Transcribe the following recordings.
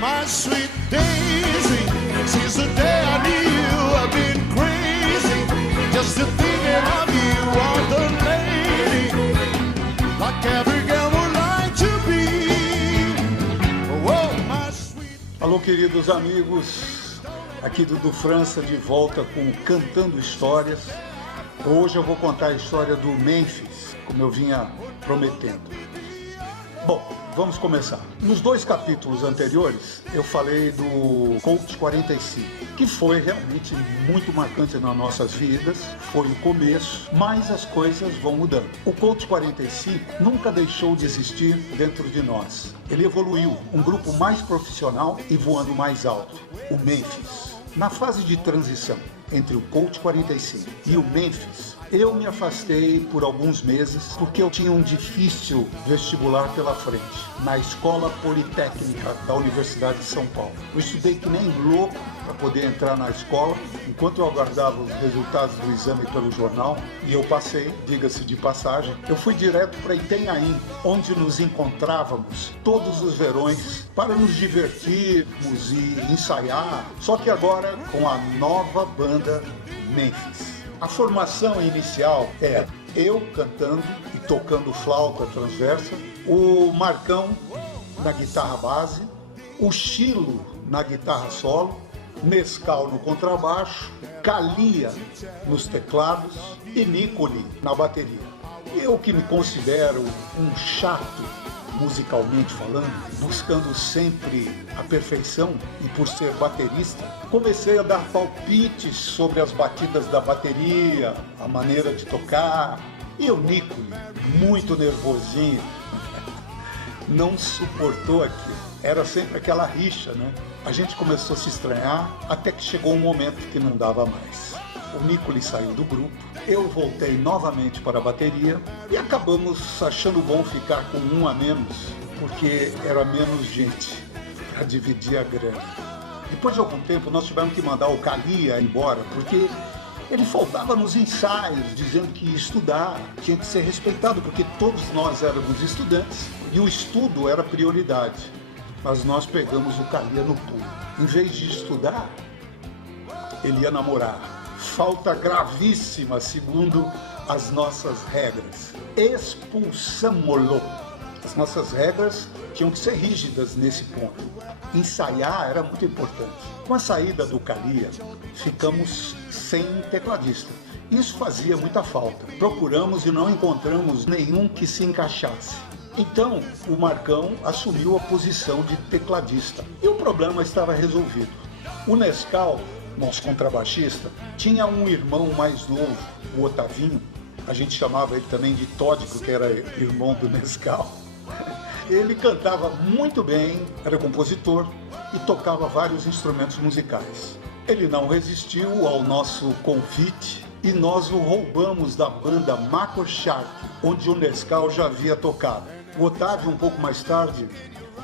my sweet daisy, since the day I knew you, I've been crazy, just to thinking of you, are the lady, like every girl would like to be. Oh, my sweet... Alô, queridos amigos, aqui Dudu França de volta com Cantando Histórias. Hoje eu vou contar a história do Memphis, como eu vinha prometendo. Bom, vamos começar. Nos 2 capítulos anteriores, eu falei do Colt 45, que foi realmente muito marcante nas nossas vidas, foi o começo, mas as coisas vão mudando. O Colt 45 nunca deixou de existir dentro de nós. Ele evoluiu, um grupo mais profissional e voando mais alto, o Memphis. Na fase de transição entre o Colt 45 e o Memphis, eu me afastei por alguns meses porque eu tinha um difícil vestibular pela frente, na Escola Politécnica da Universidade de São Paulo. Eu estudei que nem louco para poder entrar na escola, enquanto eu aguardava os resultados do exame pelo jornal, e eu passei, diga-se de passagem. Eu fui direto para Itanhaém, onde nos encontrávamos todos os verões para nos divertirmos e ensaiar, só que agora com a nova banda Memphis. A formação inicial é eu cantando e tocando flauta transversa, o Marcão na guitarra base, o Chilo na guitarra solo, Nescau no contrabaixo, Calia nos teclados e Nicoli na bateria. Eu que me considero um chato musicalmente falando, buscando sempre a perfeição, e por ser baterista, comecei a dar palpites sobre as batidas da bateria, a maneira de tocar, e o Nicoli, muito nervosinho, não suportou aquilo. Era sempre aquela rixa, né? A gente começou a se estranhar, até que chegou um momento que não dava mais. O Nicoli saiu do grupo, eu voltei novamente para a bateria e acabamos achando bom ficar com um a menos, porque era menos gente para dividir a grana. Depois de algum tempo nós tivemos que mandar o Calia embora, porque ele faltava nos ensaios, dizendo que ia estudar, tinha que ser respeitado, porque todos nós éramos estudantes e o estudo era prioridade. Mas nós pegamos o Calia no pulo. Em vez de estudar, ele ia namorar. Falta gravíssima, segundo as nossas regras. Expulsamo-lo. As nossas regras tinham que ser rígidas nesse ponto. Ensaiar era muito importante. Com a saída do Calia, ficamos sem tecladista. Isso fazia muita falta. Procuramos e não encontramos nenhum que se encaixasse. Então, o Marcão assumiu a posição de tecladista. E o problema estava resolvido. O Nescau, nosso contrabaixista, tinha um irmão mais novo, o Otavinho. A gente chamava ele também de Todd, porque era irmão do Nescau. Ele cantava muito bem, era compositor e tocava vários instrumentos musicais. Ele não resistiu ao nosso convite e nós o roubamos da banda Mako Shark, onde o Nescau já havia tocado. O Otávio, um pouco mais tarde,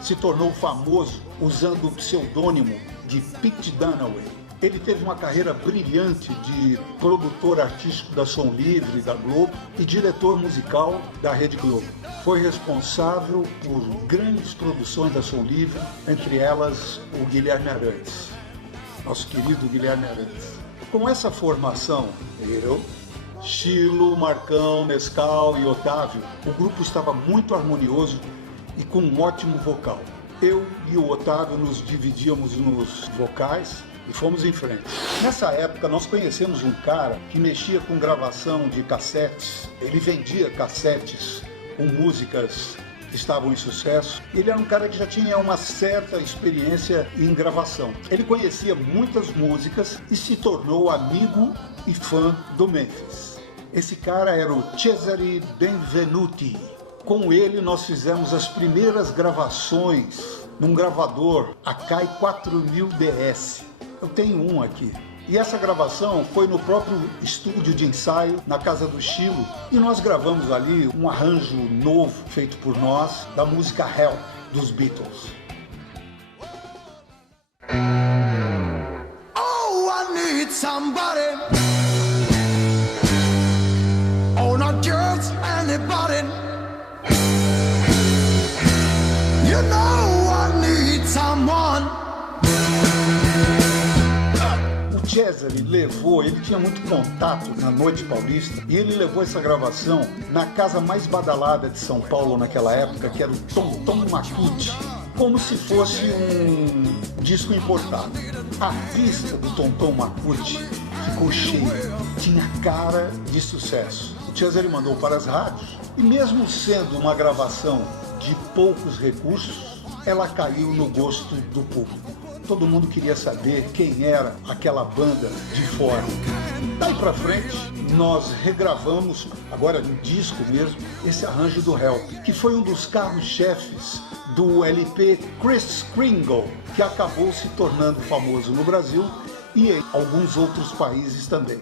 se tornou famoso usando o pseudônimo de Pete Dunaway. Ele teve uma carreira brilhante de produtor artístico da Som Livre, da Globo, e diretor musical da Rede Globo. Foi responsável por grandes produções da Som Livre, entre elas o Guilherme Arantes, nosso querido Guilherme Arantes. Com essa formação, eu, Chilo, Marcão, Nescau e Otávio, o grupo estava muito harmonioso e com um ótimo vocal. Eu e o Otávio nos dividíamos nos vocais e fomos em frente. Nessa época nós conhecemos um cara que mexia com gravação de cassetes. Ele vendia cassetes com músicas que estavam em sucesso. Ele era um cara que já tinha uma certa experiência em gravação. Ele conhecia muitas músicas e se tornou amigo e fã do Memphis. Esse cara era o Cesare Benvenuti. Com ele nós fizemos as primeiras gravações num gravador Akai 4000 DS. Eu tenho um aqui. E essa gravação foi no próprio estúdio de ensaio, na casa do Chilo, e nós gravamos ali um arranjo novo, feito por nós, da música Help, dos Beatles. Oh, I need somebody. Oh, not just anybody. You know I need someone. O Cesare levou, ele tinha muito contato na noite paulista, e ele levou essa gravação na casa mais badalada de São Paulo naquela época, que era o Tom Tom Matute, como se fosse um disco importado. A pista do Tom Tom Matute ficou cheia, tinha cara de sucesso. O Cesare mandou para as rádios, e mesmo sendo uma gravação de poucos recursos, ela caiu no gosto do público. Todo mundo queria saber quem era aquela banda de fora. Daí pra frente, nós regravamos, agora no disco mesmo, esse arranjo do Help, que foi um dos carros-chefes do LP Kris Kringle, que acabou se tornando famoso no Brasil e em alguns outros países também.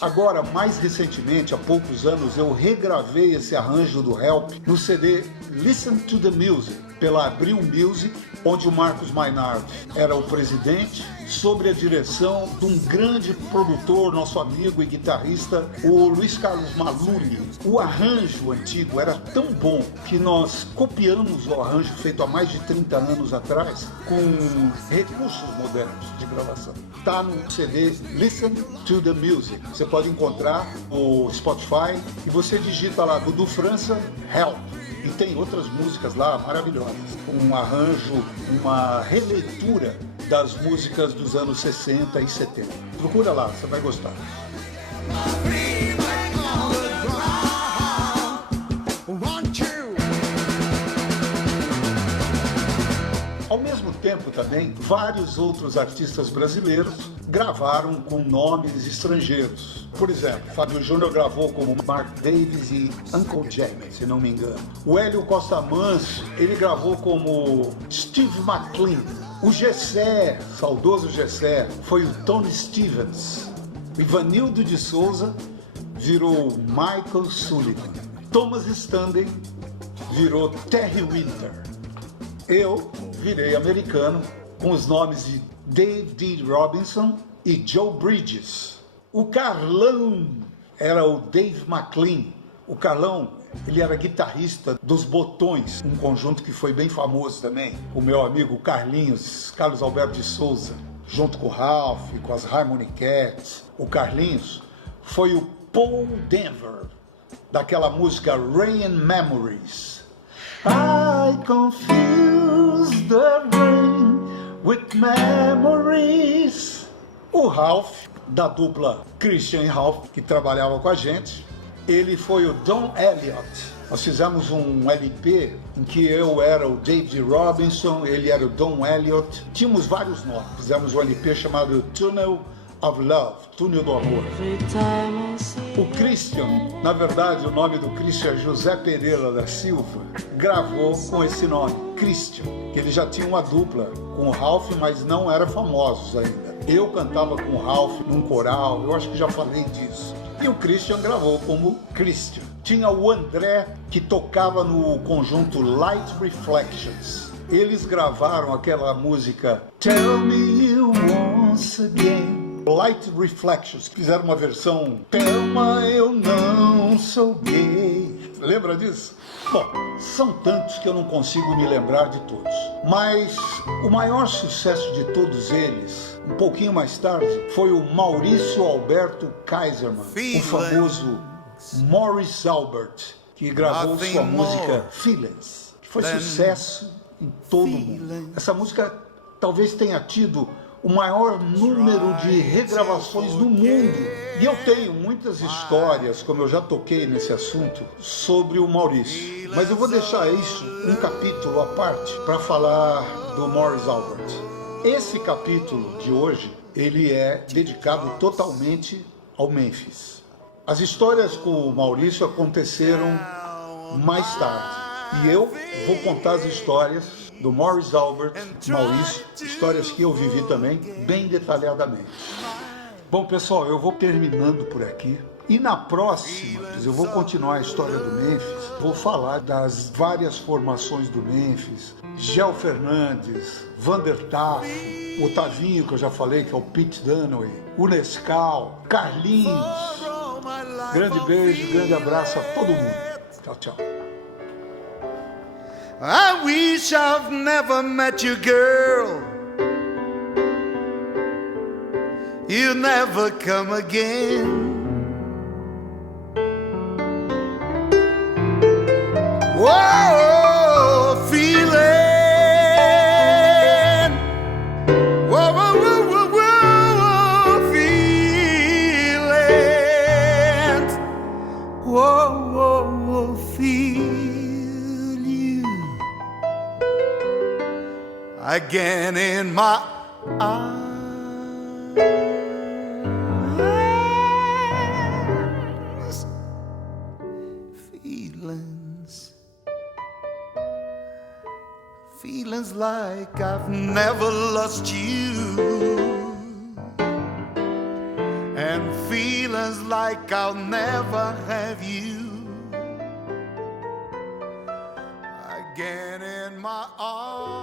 Agora, mais recentemente, há poucos anos, eu regravei esse arranjo do Help no CD Listen to the Music, pela Abril Music, onde o Marcos Maynard era o presidente, sob a direção de um grande produtor, nosso amigo e guitarrista, o Luiz Carlos Maluli. O arranjo antigo era tão bom que nós copiamos o arranjo feito há mais de 30 anos atrás com recursos modernos de gravação. Está no CD Listen to the Music. Você pode encontrar o Spotify e você digita lá Dudu França Help. E tem outras músicas lá maravilhosas, um arranjo, uma releitura das músicas dos anos 60 e 70. Procura lá, você vai gostar. Ao mesmo tempo também, vários outros artistas brasileiros gravaram com nomes estrangeiros. Por exemplo, Fábio Júnior gravou como Mark Davis e Uncle Jack, se não me engano. O Hélio Costa Manso, ele gravou como Steve McLean. O Gessé, saudoso Gessé, foi o Tony Stevens. O Ivanildo de Souza virou Michael Sullivan. Thomas Stanley virou Terry Winter. Eu virei americano com os nomes de Dave D. Robinson e Joe Bridges. O Carlão era o Dave McLean. O Carlão, ele era guitarrista dos Botões, um conjunto que foi bem famoso também. O meu amigo Carlinhos, Carlos Alberto de Souza, junto com o Ralph, com as Harmony Cats. O Carlinhos foi o Paul Denver, daquela música Rain and Memories. I confuse the rain with memories. O Ralph, da dupla Christian e Ralph, que trabalhava com a gente, ele foi o Don Elliott. Nós fizemos um LP em que eu era o David Robinson, ele era o Don Elliott. Tínhamos vários nomes. Fizemos um LP chamado Tunnel of Love, Túnel do Amor. O Christian, na verdade o nome do Christian é José Pereira da Silva, gravou com esse nome, Christian, que ele já tinha uma dupla com o Ralph, mas não eram famosos ainda. Eu cantava com o Ralph num coral, eu acho que já falei disso. E o Christian gravou como Christian. Tinha o André, que tocava no conjunto Light Reflections. Eles gravaram aquela música Tell Me You Once Again. Light Reflections, fizeram uma versão Thelma, eu não sou gay. Lembra disso? Bom, são tantos que eu não consigo me lembrar de todos. Mas o maior sucesso de todos eles, um pouquinho mais tarde, foi o Maurício Alberto Kaiserman, o famoso Maurice Albert, que gravou sua música Feelings, que foi sucesso em todo o mundo. Essa música talvez tenha tido o maior número de regravações no mundo. E eu tenho muitas histórias, como eu já toquei nesse assunto, sobre o Maurício. Mas eu vou deixar isso um capítulo à parte para falar do Maurice Albert. Esse capítulo de hoje, ele é dedicado totalmente ao Memphis. As histórias com o Maurício aconteceram mais tarde. E eu vou contar as histórias do Maurice Albert, Maurício, histórias que eu vivi também, bem detalhadamente. Bom, pessoal, eu vou terminando por aqui. E na próxima, eu vou continuar a história do Memphis, vou falar das várias formações do Memphis, Gel Fernandes, Vander Tafo, o Tavinho, que eu já falei, que é o Pete Dunaway, o Nescau, Carlinhos. Grande beijo, grande abraço a todo mundo. Tchau, tchau. I wish I've never met you, girl. You'll never come again. Whoa, feeling. Whoa, whoa, whoa, whoa, whoa, feeling. Whoa, whoa, whoa, feel you again in my eyes. Feelings like I've never lost you, and feelings like I'll never have you again in my arms.